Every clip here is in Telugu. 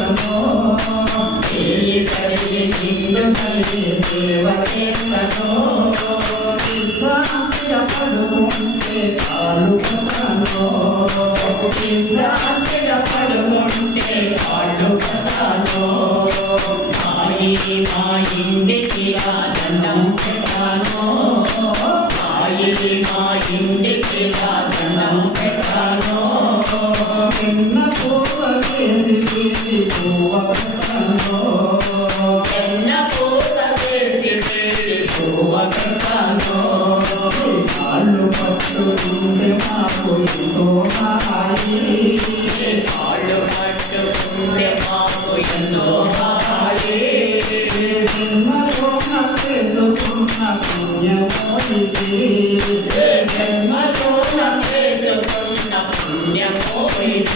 నమో శ్రీ హరి నిన్ను హరి దేవతే నమో ఇంద్రాంతరపడుంటే ఆలుకతనో ఇంద్రాంతరపడుంటే ఆలుకతనో సాయి మా ఇంటికి ఆనందం పెట్టానో సాయి మా ఇంటికి ఆనందం పెట్టానో. నిన్న కాళ్ళు పట్టు మాకు ఎంతో హాయి కాళ్ళు పట్టు మాకు ఎంతో హాయి జన్మలో నాకు పుణ్యమో ఇది జన్మలో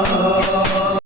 Oh,